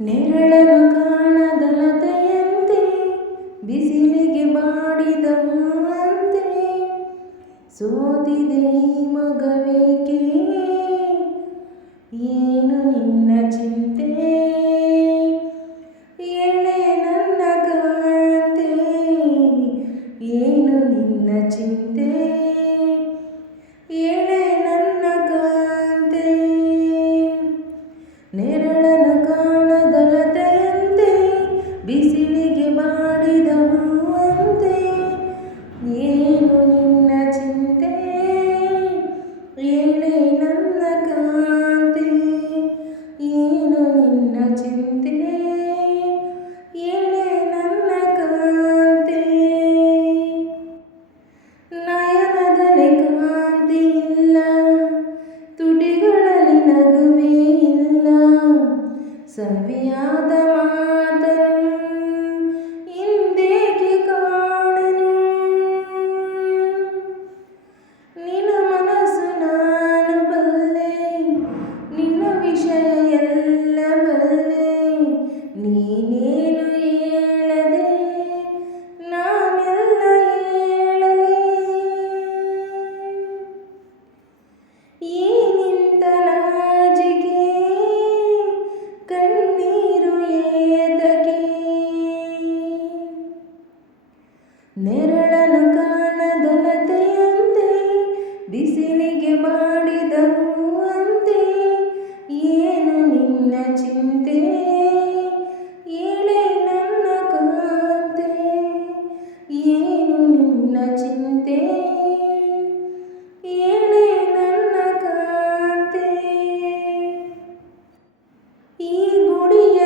ನೆರಳನು ಕಾಣದಲತೆಯಂತೆ ಬಿಸಿಲಿಗೆ ಬಾಡಿದ ಹೂವಂತೆ ಸೋತಿದೆ ಈ ಮಗವೇಕೆ ಏನು ನಿನ್ನ ಚಿಂತೆ ಎಳೆ ನನ್ನ ಕಾಂತೆ ಏನು ನಿನ್ನ ಚಿಂತೆ ಎಳೆ ನನ್ನ ಕಾಂತೆ ನೆರಳನು ಕಾಣದಲತೆಯಂತೆ ಬಿಸಿಲಿಗೆ ಬಾಡಿದ ಹೂವಂತೆ ಏನು ನಿನ್ನ ಚಿಂತೆ ಎಳೆ ನನ್ನ ಕಾಂತೆ ಏನು ನಿನ್ನ ಚಿಂತೆ ಎಳೆ ನನ್ನ ಕಾಂತೆ ನಯನದಲ್ಲಿ ಕಾಂತಿ ಇಲ್ಲ ತುಟಿಗಳಲ್ಲಿ ನಗುವೇ ಇಲ್ಲ ಸವಿಯಾದ ಮಾತನು ಇಂದೇಕೆ ಕಾಣನು ನಿನ್ನ ಮನಸ್ಸು ನಾನು ಬಲ್ಲೆ ನಿನ್ನ ವಿಷಯ ಎಲ್ಲ ಬಲ್ಲೆ ನೀನೇನು ಹೇಳದೆ ನಾನೆಲ್ಲ ಹೇಳಲಿ ಈ ನಿಂತ ನಾಜಿಕೆ ಕಣ್ಣೀರು ಏತಕೆ ನೆರಳನು ಕಾಣದಲತೆಯಂತೆ ಬಿಸಿಲಿಗೆ ಬಾಡಿದ ಹೂವಂತೆ ಏನು ನಿನ್ನ ಚಿಂತೆ ಎಳೆ ನನ್ನ ಕಾಂತೆ ಏನು ನಿನ್ನ ಚಿಂತೆ ಎಳೆ ನನ್ನ ಕಾಂತೆ ಈ ಗುಡಿಯ